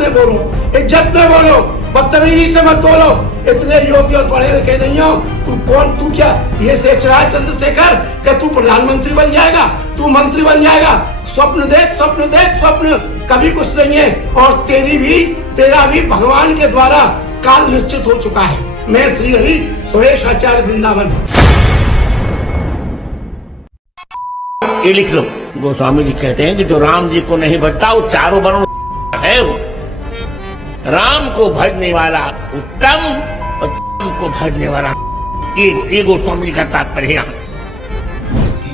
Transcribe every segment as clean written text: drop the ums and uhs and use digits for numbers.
में बोलो, इज्जत में बोलो, बदतमीजी से मत बोलो। इतने योग्य और पढ़े लिखे नहीं हो। तू क्या ये सोच रहा है चंद्रशेखर कि तू प्रधानमंत्री बन जाएगा, तू मंत्री बन जाएगा? स्वप्न देख, स्वप्न देख, स्वप्न कभी कुछ नहीं है। और तेरा भी भगवान के द्वारा काल निश्चित हो चुका है। मैं श्री हरि सुरेश आचार्य वृंदावन। ये लिख लो, गोस्वामी जी कहते हैं कि जो राम जी को नहीं भजता वो चारों वर्णों है। वो राम को भजने वाला उत्तम और राम को भजने वाला, ये गोस्वामी जी का तात्पर्य है।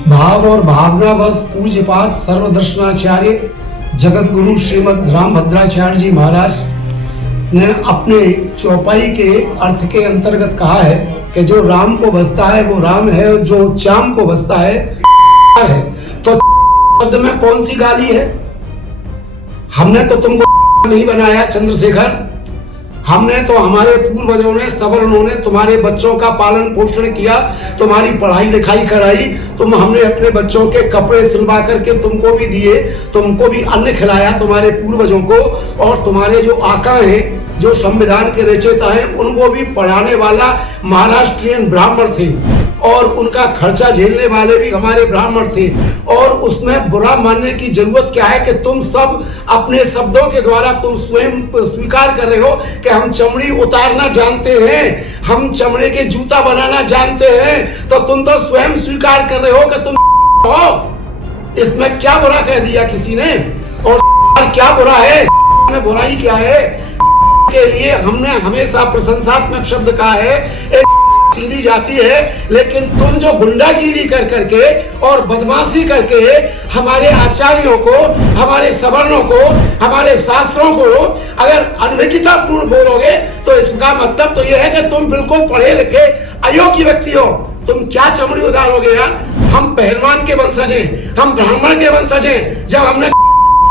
भाव और भावना बस पूज्यपाद सर्वदर्शनाचार्य जगत गुरु श्रीमद राम भद्राचार्य जी महाराज ने अपने चौपाई के अर्थ के अंतर्गत कहा है कि जो राम को भजता है वो राम है, और जो चाम को भजता है। तो शब्द में कौन सी गाली है? हमने तो तुमको नहीं बनाया चंद्रशेखर। हमने तो, हमारे पूर्वजों ने, सवर्णों ने तुम्हारे बच्चों का पालन पोषण किया, तुम्हारी पढ़ाई लिखाई कराई। हमने अपने बच्चों के कपड़े सिलवा करके तुमको भी दिए, तुमको भी अन्न खिलाया, तुम्हारे पूर्वजों को। और तुम्हारे जो आका हैं, जो संविधान के रचयिता हैं, उनको भी पढ़ाने वाला महाराष्ट्रियन ब्राह्मण थे, और उनका खर्चा झेलने वाले भी हमारे ब्राह्मण थे। और उसमें बुरा मानने की जरूरत क्या है कि तुम सब अपने शब्दों के द्वारा तुम स्वयं स्वीकार कर रहे हो कि हम चमड़ी उतारना जानते हैं, हम चमड़े के जूता बनाना जानते हैं। तो तुम तो स्वयं स्वीकार कर रहे हो कि तुम हो। इसमें क्या बुरा कह दिया किसी ने? और क्या बुरा है? बुराई क्या है? के लिए हमने हमेशा प्रशंसात्मक शब्द कहा है, सीधी जाती है। लेकिन तुम जो गुंडागिरी कर करके और बदमाशी करके हमारे आचार्यों को, हमारे सवर्णों को, हमारे शास्त्रों को अगर अनभिज्ञता पूर्ण बोलोगे तो इसका मतलब तो यह है कि तुम बिल्कुल पढ़े लिखे अयोग्य व्यक्ति हो। तुम क्या चमड़ी उतारोगे यार? हम पहलवान के वंशज हैं, हम ब्राह्मण के वंशज हैं। जब हमने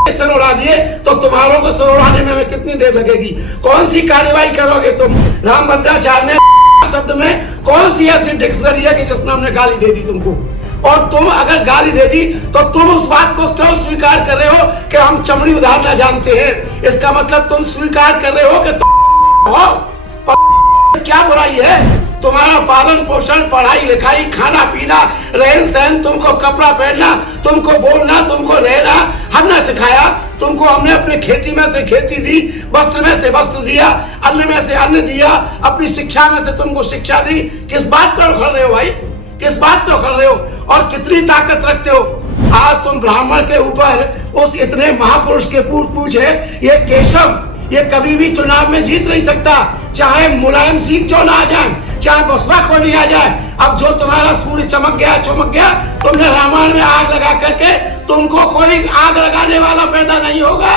सर उड़ा दिए तो तुम्हारों को सर उड़ाने में हमें कितनी देर लगेगी? कौन सी कार्यवाही करोगे तुम? राम भद्राचार्य ने शब्द में कौन सी ऐसी डिक्शनरी है कि जिसमें हमने गाली दे दी तुमको? और तुम अगर गाली दे दी तो तुम उस बात को क्यों स्वीकार कर रहे हो कि हम चमड़ी उतारना जानते हैं? इसका मतलब तुम स्वीकार कर रहे हो कि तुम हो। क्या बुराई है? तुम्हारा पालन पोषण, पढ़ाई लिखाई, खाना पीना, रहन सहन, तुमको कपड़ा पहनना, तुमको बोलना, तुमको रहना हमने सिखाया। तुमको हमने अपने खेती में से खेती दी, वस्त्र में से वस्त्र दिया, अन्न में से अन्न दिया, अपनी शिक्षा में से तुमको शिक्षा दी। किस बात पर उखड़ रहे हो भाई? किस बात पर उखड़ रहे हो? और कितनी ताकत रखते हो? आज तुम ब्राह्मण के ऊपर उस इतने महापुरुष के पूछ है, ये केशव, ये कभी भी चुनाव में जीत नहीं सकता, चाहे मुलायम सिंह क्यों ना आ जाए, चाहे बसपा को नहीं आ जाए। अब जो तुम्हारा सूर्य चमक गया, तुमने रामायण में आग लगा करके, तुमको कोई आग लगाने वाला पैदा नहीं होगा।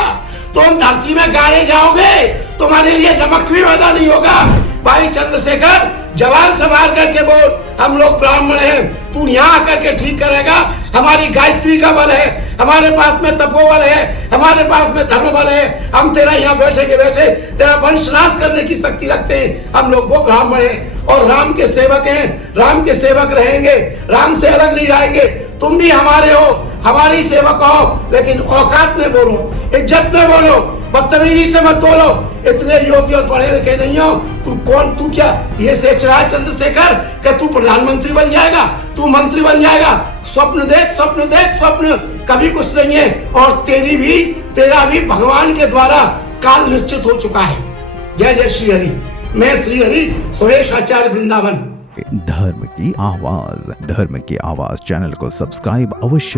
तुम धरती में गाड़े जाओगे, तुम्हारे लिए नमक भी पैदा नहीं होगा। भाई चंद्रशेखर, जवान संभाल करके बोल, हम लोग ब्राह्मण हैं, तू यहाँ आकर के ठीक करेगा। हमारी गायत्री का बल है, हमारे पास में तपोबल है, हमारे पास में धर्म बल है। हम तेरा यहाँ बैठे के बैठे तेरा वंश नाश करने की शक्ति रखते हैं। हम लोग वो ब्राह्मण हैं और राम के सेवक हैं, राम के सेवक रहेंगे, राम से अलग नहीं रहेंगे। तुम भी हमारे हो, हमारी सेवक हो, लेकिन औकात में बोलो, इज्जत में बोलो, बदतमीजी से मत बोलो। इतने योग्य और पढ़े लिखे नहीं हो। तू क्या ये सोच रहा है चंद्रशेखर कि तू प्रधानमंत्री बन जाएगा, तू मंत्री बन जाएगा? स्वप्न देख, स्वप्न देख, स्वप्न कभी कुछ नहीं है। और तेरा भी भगवान के द्वारा काल निश्चित हो चुका है। जय जय श्री हरि। मैं श्री हरि सुरेश आचार्य वृंदावन। धर्म की आवाज चैनल को सब्सक्राइब अवश्य